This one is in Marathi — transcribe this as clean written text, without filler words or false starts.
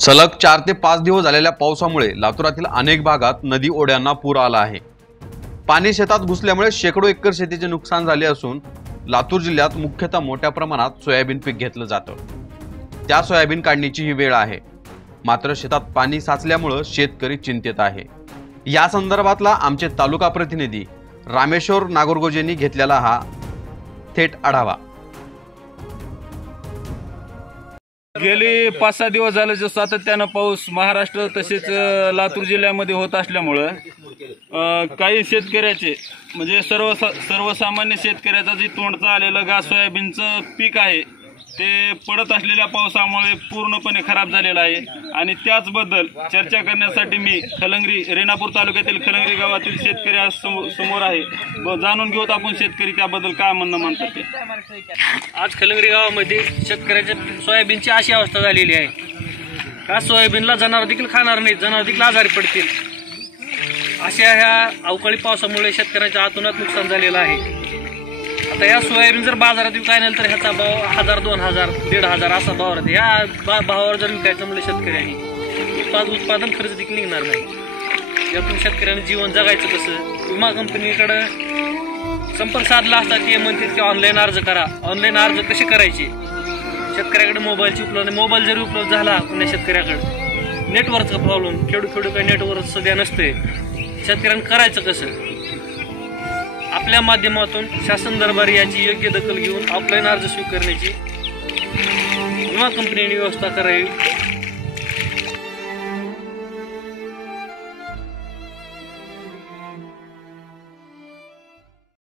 सलग 4 ते 5 दिवस झालेल्या पावसामुळे लातूरातील अनेक भागात नदी ओढ्यांना पूर आला आहे। पाणी शेतात घुसल्यामुळे शेकडो एकर शेतीचे नुकसान झाले असून लातूर जिल्ह्यात मुख्यतः मोठ्या प्रमाणात सोयाबीन पीक घेतलं जातं। त्या सोयाबीन काढणीची ही वेळ आहे, मात्र शेतात पाणी साचल्यामुळे शेतकरी चिंतेत आहे। या संदर्भातला आमचे तालुका प्रतिनिधी रामेश्वर नागरगोजेंनी घेतलेला हा थेट आढावा। गेली 5-6 दिवस झाले जो सातत्यानं पाऊस महाराष्ट्र तसेच लातूर जिल्ह्यामध्ये होत असल्यामुळे काही शेतकऱ्याचे म्हणजे सर्वसामान्य शेतकऱ्याचा जे तोंडचा आलेलं गा सोयाबीनचं पीक आहे ते पडत असलेल्या पावसामुळे पूर्णपणे खराब झालेलं आहे। आणि त्याचबद्दल चर्चा करण्यासाठी मी रेणापूर तालुक्यातील खलंगरी गावातील शेतकरी समोर आहे। जाणून घेऊत आपण शेतकरी त्याबद्दल काय म्हणणं मानतात ते। आज खलंगरी गावामध्ये शेतकऱ्याच्या सोयाबीनची अशी अवस्था झालेली आहे का सोयाबीनला जनावर देखील खाणार नाहीत, जनावर देखील आजारी पडतील। अशा ह्या अवकाळी पावसामुळे शेतकऱ्याच्या आतोनात नुकसान झालेलं आहे। आता या सोयाबीन जर बाजारात विकायला तर ह्याचा भाव 1000, 2000, 1500 असा भाव राहते। ह्या भावावर जर विकायचं म्हणजे शेतकऱ्यांनी उत्पादन खर्च देखील निघणार नाही। यातून शेतकऱ्यांनी जीवन जगायचं कसं? विमा कंपनीकडे संपर्क साधला असता ते म्हणतात की ऑनलाईन अर्ज करा। ऑनलाईन अर्ज कसे करायचे? शेतकऱ्याकडे मोबाईलची उपलब्ध, मोबाईल जरी उपलब्ध झाला पुण्या शेतकऱ्याकडे नेटवर्कचा प्रॉब्लेम, खेडू काही नेटवर्क सध्या नसते। शेतकऱ्यांनी करायचं कसं? आपल्या माध्यमातून शासन दरबारी याची योग्य दखल घेऊन ऑफलाईन अर्ज स्वीकारण्याची विमा कंपनीने व्यवस्था करावी